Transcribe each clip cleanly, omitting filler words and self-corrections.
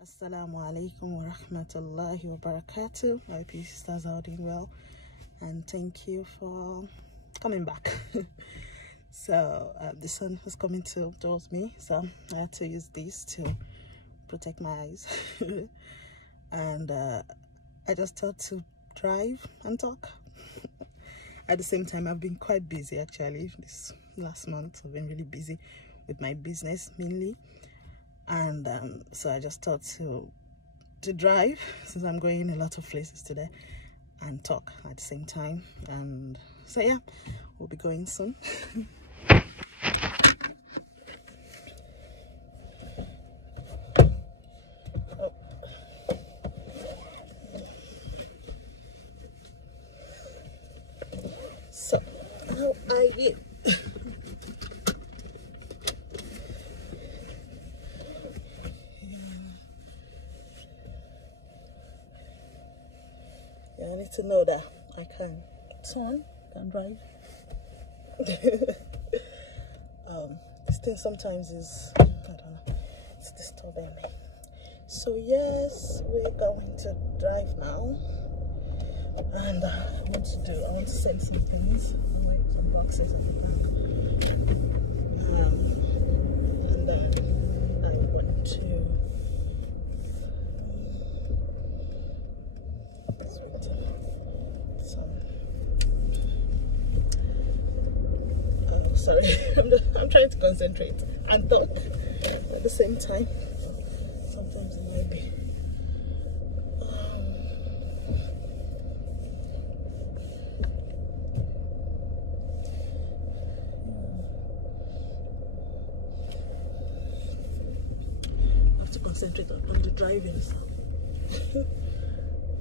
Assalamu alaikum wa rahmatullahi wa barakatuh. My sisters are doing well, and thank you for coming back. So the sun was coming towards me, so I had to use this to protect my eyes. And I just thought to drive and talk. At the same time, I've been quite busy actually. This last month I've been really busy with my business mainly, and so I just thought to drive, since I'm going a lot of places today, and talk at the same time. And so yeah, we'll be going soon. So how are you? Yeah, I need to know that I can drive. This thing sometimes is, I don't know, it's disturbing me. So yes, we're going to drive now, and I want to send some things, some boxes at the back, and then I want to sorry, I'm trying to concentrate and talk at the same time. Sometimes it might be. I have to concentrate on the driving, so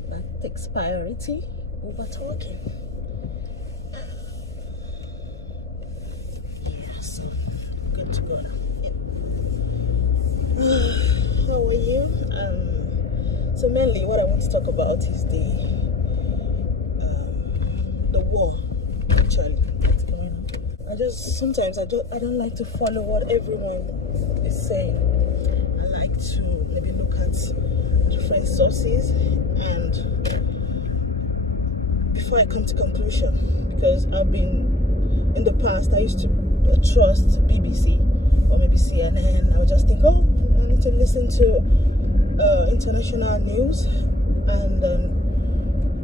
that takes priority over talking. So good to go now. Yep. How are you? So mainly what I want to talk about is the war actually that's going on. Sometimes I don't like to follow what everyone is saying. I like to maybe look at different sources and before I come to conclusion, because I've been in the past, I used to trust BBC or maybe CNN. I would just think, oh, I need to listen to international news, and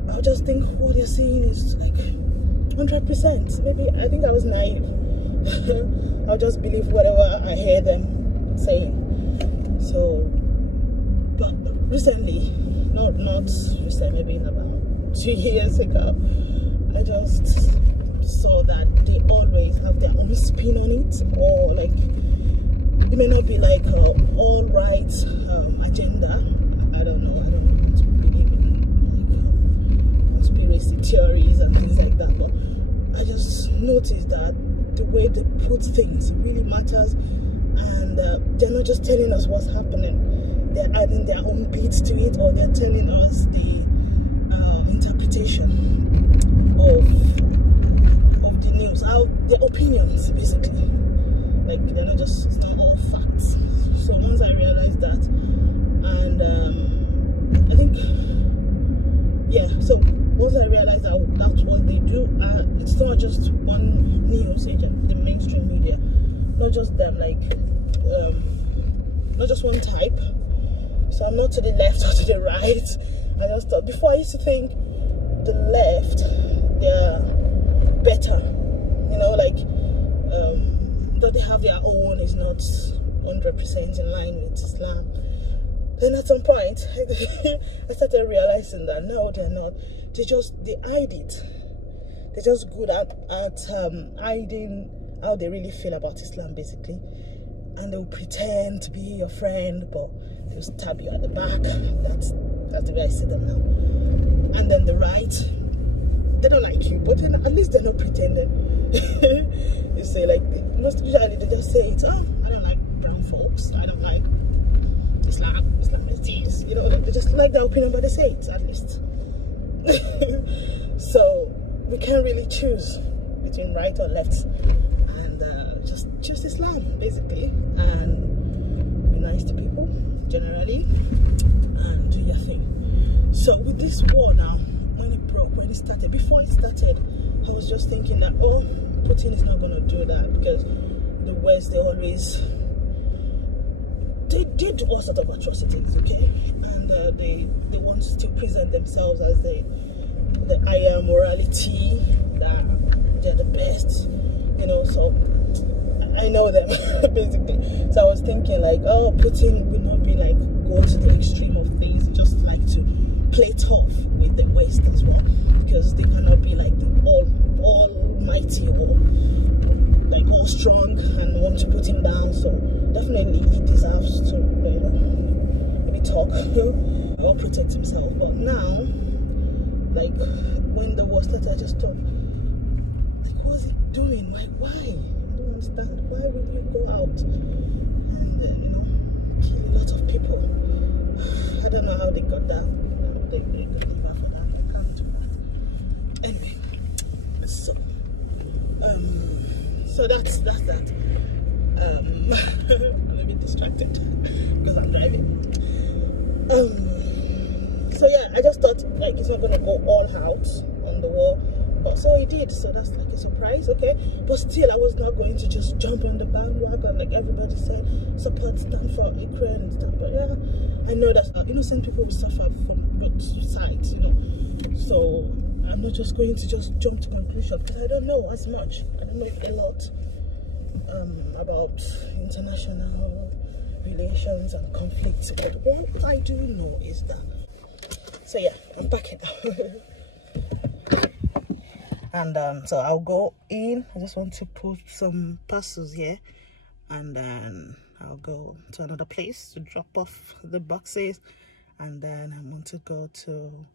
I would just think what they're saying is like 100%. Maybe I think I was naive. I would just believe whatever I hear them saying. So, but recently, not recently, maybe about 2 years ago, I just saw that they always have their own spin on it, or like it may not be like all right agenda. I don't know. I don't want to believe in like conspiracy theories and things like that, but I just noticed that the way they put things really matters, and they're not just telling us what's happening. They're adding their own beats to it, or they're telling us the interpretation of the news, their opinions basically. Like it's not all facts. So once I realized that, and I think, yeah, so once I realized that that's what they do, it's not just one news agent, the mainstream media, not just them, like not just one type. So I'm not to the left or to the right. I just thought, before I used to think the left, they're better, you know, like though they have their own, is not 100% in line with Islam. Then at some point I started realizing that no, they're not. They hide it. They're just good at hiding how they really feel about Islam basically, and they'll pretend to be your friend, but they'll stab you at the back. That's the way I see them now. And then the right, they don't like you, but at least they're not pretending. You say, like, most usually they just say it, oh, I don't like brown folks, I don't like Islamists, you know, they just like their opinion, but they say it at least. So we can't really choose between right or left, and just choose Islam basically, and be nice to people generally. their thing. So with this war now, when it started, before it started, I was just thinking that, oh, Putin is not going to do that, because the West, they did all sort of atrocities, okay, and they want to present themselves as the higher morality, that they're the best, you know. So I know them basically. So I was thinking like, oh, Putin would not be like go to the extreme of things, just like to play tough with the West as well, because they cannot be like the almighty or like all strong and want to put him down. So definitely he deserves to maybe talk or protect himself. But now, like when the war started, I just thought, like, what was he doing? Like, why? I don't understand. Why would you go out and you know, kill a lot of people? I don't know how they got that. They could leave after that. I can't do that. Anyway, so that's that. I'm a bit distracted because I'm driving. So yeah, I just thought like he's not gonna go all out on the war, but so he did. So that's like a surprise, okay? But still, I was not going to just jump on the bandwagon like everybody said. Support, stand for Ukraine, stand for, yeah. I know that innocent people will suffer from both sides, you know. So I'm not just going to just jump to conclusion because I don't know as much. I don't know a lot about international relations and conflicts. But what I do know is that. So yeah, I'm packing. And so I'll go in. I just want to put some parcels here, and then I'll go to another place to drop off the boxes, and then I want to go to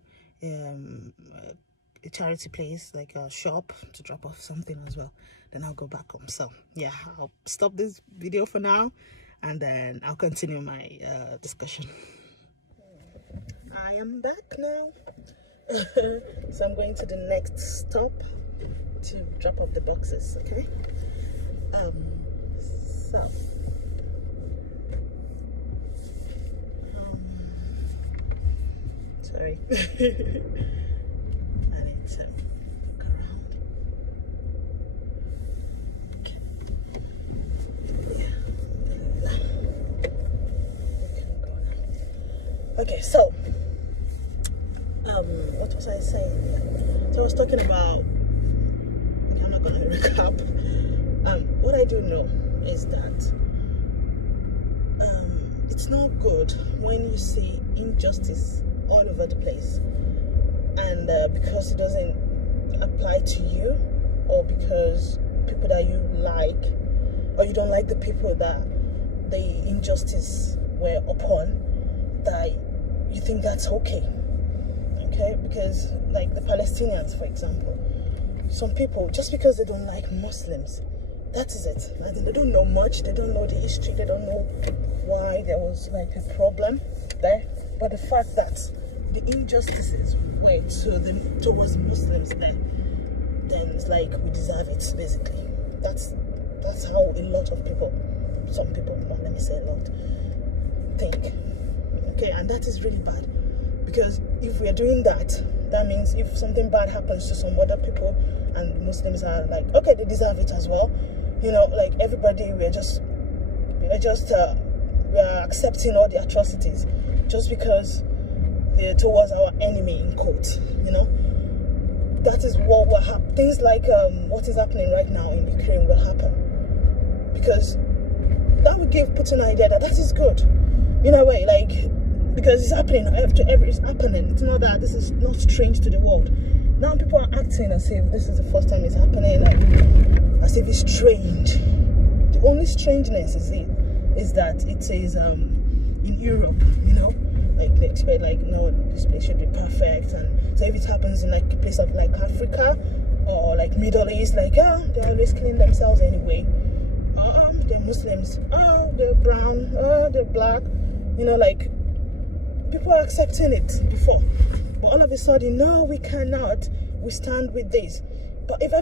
a charity place, like a shop, to drop off something as well. Then I'll go back home. So yeah, I'll stop this video for now, and then I'll continue my discussion. I am back now. So I'm going to the next stop to drop off the boxes, okay? Sorry. I need to look around. Okay. Yeah. Okay, so what was I saying? So I was talking about, okay, I'm not gonna recap. What I do know is that it's not good when you see injustice all over the place, and because it doesn't apply to you, or because people that you like, or you don't like the people that the injustice were upon, that you think that's okay. Okay, because like the Palestinians, for example, some people, just because they don't like Muslims, that is it. I think they don't know much, they don't know the history, they don't know why there was like a problem there, but the fact that the injustices were towards Muslims there, then it's like we deserve it, basically. That's how a lot of people, some people, not let me say a lot, think. Okay, and that is really bad. Because if we are doing that, that means if something bad happens to some other people and Muslims are like, okay, they deserve it as well. You know, like everybody, we are accepting all the atrocities just because they're towards our enemy, in quotes, you know. That is what will happen. Things like what is happening right now in Ukraine will happen. Because that would give Putin an idea that is good. In a way, like, because it's happening it's happening. It's not that this is not strange to the world. Now people are acting as if this is the first time it's happening, like as if it's strange. The only strangeness is that it is in Europe, you know, like they expect like, no, this place should be perfect, and so if it happens in like a place of like Africa or like Middle East, like, oh, they're always killing themselves anyway. They're Muslims. Oh, they're brown. Oh, they're black. You know, like, people are accepting it before, but all of a sudden, no, we cannot. We stand with this. But if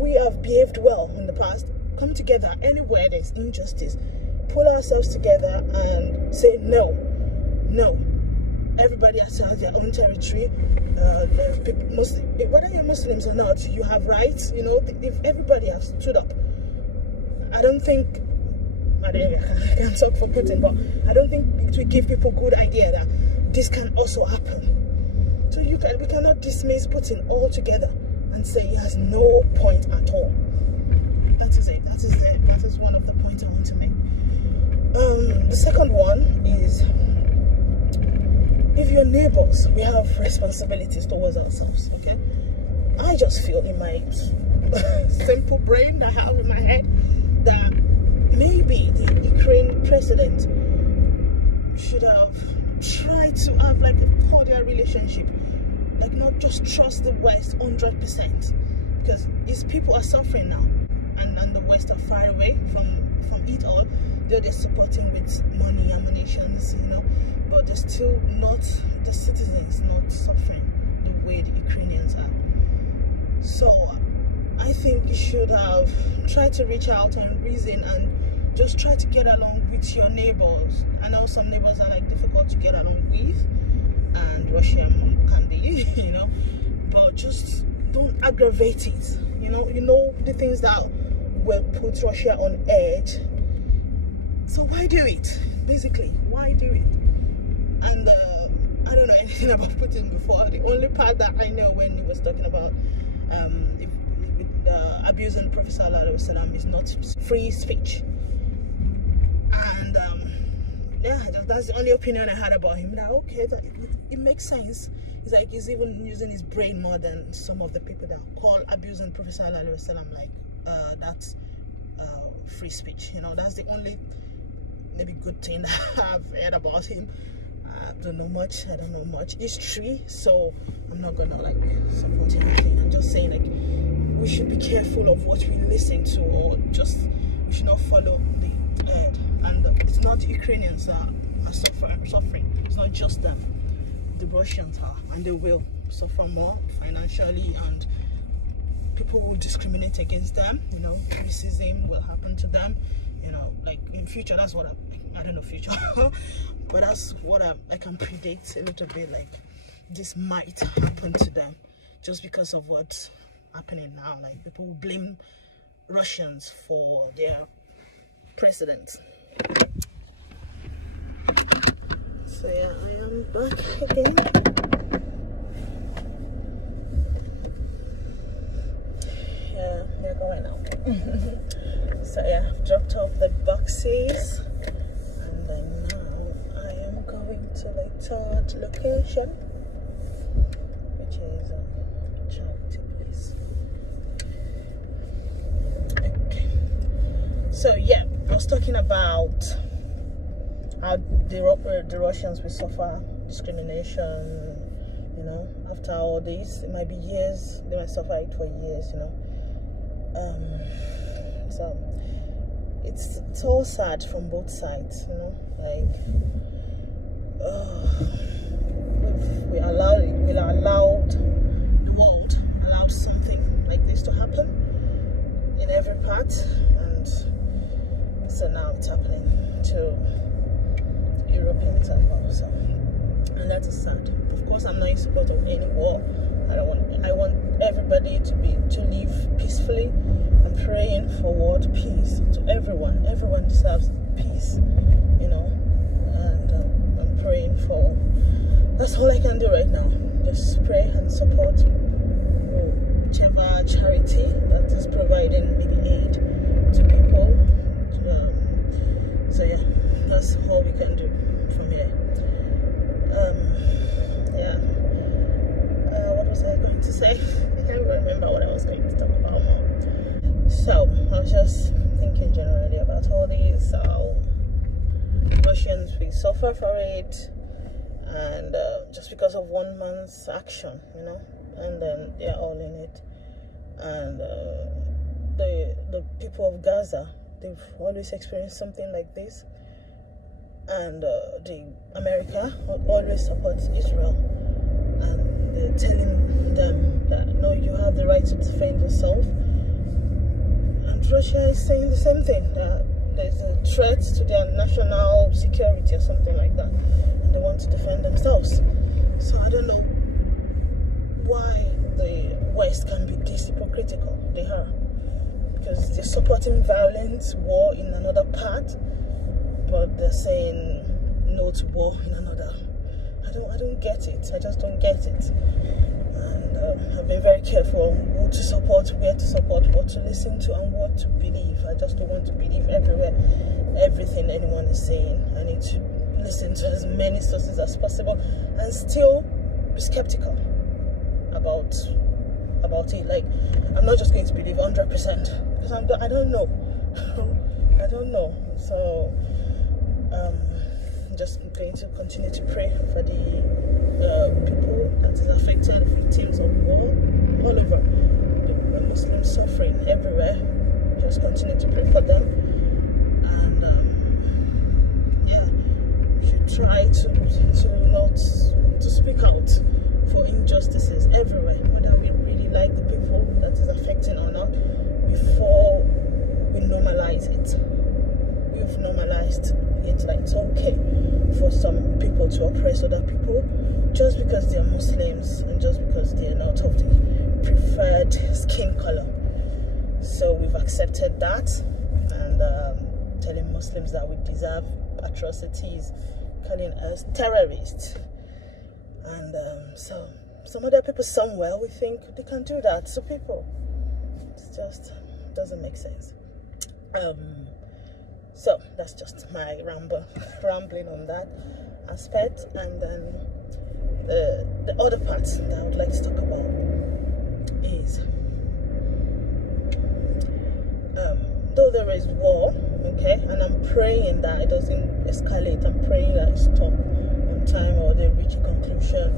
we have behaved well in the past, come together anywhere there's injustice, pull ourselves together and say no, everybody has to have their own territory. Whether you're Muslims or not, you have rights. You know, if everybody has stood up, I don't think, I can't talk for Putin, but I don't think it will give people a good idea that this can also happen. So we cannot dismiss Putin altogether and say he has no point at all. That is it. That is one of the points I want to make. The second one is, if you're neighbors, we have responsibilities towards ourselves, okay? I just feel in my simple brain that I have in my head that maybe the Ukraine president should have tried to have like a cordial relationship, like not just trust the West 100%, because his people are suffering now, and the West are far away from it all. They're just supporting with money, ammunitions, you know, but they're still not, the citizens not suffering the way the Ukrainians are. So I think you should have tried to reach out and reason and just try to get along with your neighbors. I know some neighbors are like difficult to get along with, and Russia can be, you know, but just don't aggravate it. You know the things that will put Russia on edge. So why do it? Basically, why do it? And I don't know anything about Putin before. The only part that I know when he was talking about abusing Prophet Sallallahu Alaihi Wasallam is not free speech. And yeah, that's the only opinion I had about him. Now, okay, that it makes sense. It's like he's even using his brain more than some of the people that call abusing Prophet Sallallahu Alaihi Wasallam like that's free speech. You know, that's the only maybe good thing that I've heard about him. I don't know much history, so I'm not gonna like support anything. I'm just saying, like, we should be careful of what we listen to, or just we should not follow the herd. And it's not the Ukrainians that are suffering. It's not just them. The Russians are, and they will suffer more financially, and people will discriminate against them. You know, racism will happen to them. You know, like in future, that's what I don't know future, but that's what I can predict a little bit. Like this might happen to them just because of what's happening now. Like people will blame Russians for their president. So yeah, I am back again. Yeah, they're going out. So yeah, I've dropped off the boxes, and then now I am going to the third location, which is Charity Place. Okay. So yeah, I was talking about how the Russians will suffer discrimination, you know, after all this. It might be years, they might suffer it for years, you know. So it's all sad from both sides, you know. Like we allowed the world allowed something like this to happen in every part, and so now it's happening to Europeans as well. So, and that is sad. Of course, I'm not in support of any war. I want everybody to live peacefully. I'm praying for world peace to everyone. Everyone deserves peace, you know. And I'm praying for. That's all I can do right now. Just pray and support whichever charity that is providing me the aid to people. So yeah, that's all we can do from here. Yeah. What was I going to say? I can't remember what I was going to talk about more. So I was just thinking generally about all these. Russians will suffer for it, and just because of one man's action, you know, and then they're all in it. And the people of Gaza, they've always experienced something like this. And the America always supports Israel, and they're telling them that no, you have the right to defend yourself. And Russia is saying the same thing, that there's a threat to their national security or something like that, and they want to defend themselves. So I don't know why the West can be this hypocritical. They are, because they're supporting violence, war in another part, but they're saying no to war in another. I don't get it. I just don't get it. And I've been very careful on who to support, where to support, what to listen to, and what to believe. I just don't want to believe everything anyone is saying. I need to listen to as many sources as possible and still be skeptical about it. Like, I'm not just going to believe 100% because I don't know. I don't know. So I'm just going to continue to pray for the people that is affected, victims of war all over, the Muslims suffering everywhere. Just continue to pray for them, and yeah, we should try to speak out for injustices everywhere, whether we really like the people that is affecting or not, before we normalize it. We've normalized it, like it's okay for some people to oppress other people just because they're Muslims and just because they're not of the preferred skin color. So we've accepted that, and telling Muslims that we deserve atrocities, calling us terrorists. And so some other people somewhere, we think they can do that to people. It just doesn't make sense. So that's just my rambling on that aspect. And then the other part that I would like to talk about is though there is war, okay, and I'm praying that it doesn't escalate. I'm praying that it stops on time, or they reach a conclusion,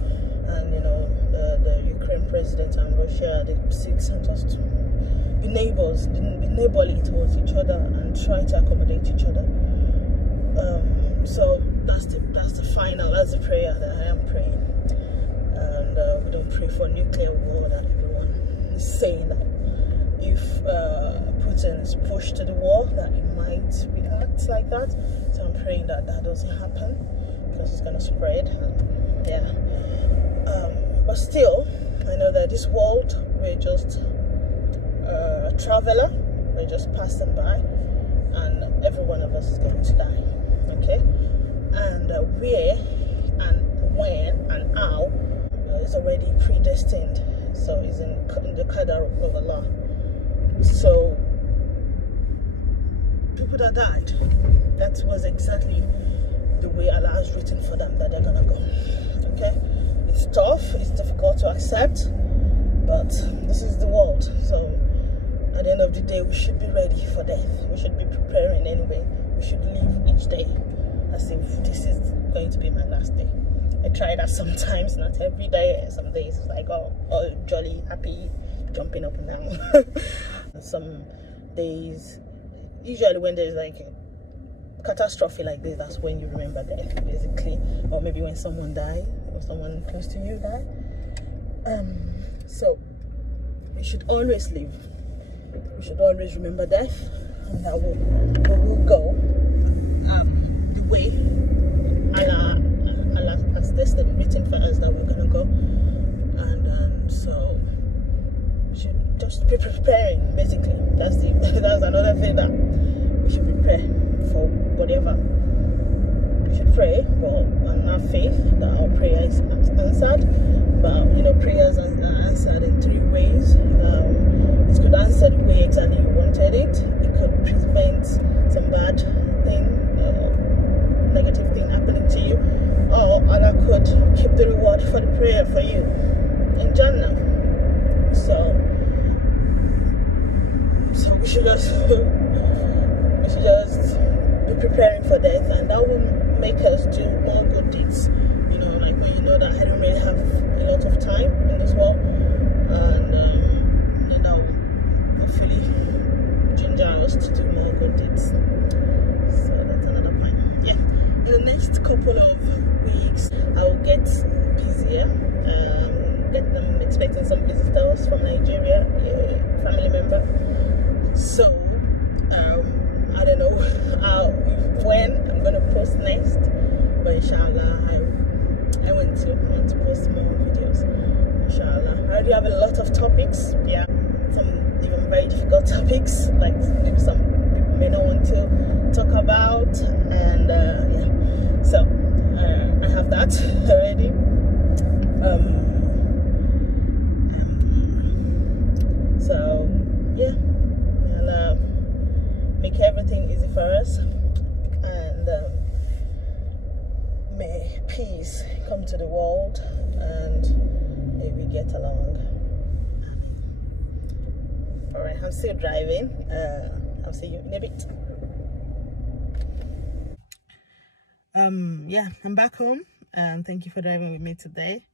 and you know, the Ukraine president and Russia, they sit and just be neighbors, be neighborly towards each other and try to accommodate each other. So that's the final, that's the prayer that I am praying. And we don't pray for nuclear war that everyone is saying that if Putin is pushed to the wall, that he might react like that. So I'm praying that that doesn't happen, because it's gonna spread. And yeah, but still, I know that this world, we're just a traveler, we're just passing by, and every one of us is going to die, okay? And where and when and how is already predestined, so it's in the qadar of Allah. So people that died, that was exactly the way Allah has written for them that they're gonna go, okay? It's tough, it's difficult to accept, but this is the world. So at the end of the day, we should be ready for death. We should be preparing anyway. We should live each day as if this is going to be my last day. I try that sometimes, not every day. Some days it's like, oh jolly, happy, jumping up and down. Some days, usually when there's like a catastrophe like this, that's when you remember death, basically. Or maybe when someone dies, or someone close to you died. So we should always live. We should always remember death, and that we will go the way Allah has destined, written for us that we're gonna go. And so we should just be preparing, basically. That's another thing, that we should prepare for whatever. We should pray, and have faith that our prayer is answered. But you know, prayers are answered in three ways. It could answer the way exactly you wanted it. It could prevent some bad thing, negative thing happening to you, or Allah could keep the reward for the prayer for you in Jannah. So we should just be preparing for death, and that will make us do more good deeds. You know, like when you know that I don't really have a lot of time in this world, and then that will hopefully ginger us to do more good deeds. So that's another point. Yeah, in the next couple of weeks I will get busier. I'm expecting some visitors from Nigeria, a family member. So I don't know inshallah I want to post more videos, inshallah. I already have a lot of topics, yeah, some even very difficult topics, like maybe some people may not want to talk about, and yeah, so I have that already. So yeah, and make everything easy for us, and may peace come to the world, and may we get along. All right, I'm still driving. I'll see you in a bit. Yeah, I'm back home, and thank you for driving with me today.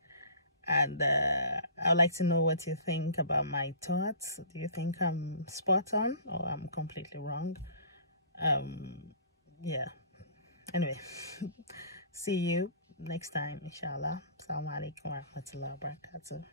And I'd like to know what you think about my thoughts. Do you think I'm spot on or I'm completely wrong? Yeah, anyway, see you next time, inshallah. Assalamu alaikum wa rahmatullahi wa barakatuh.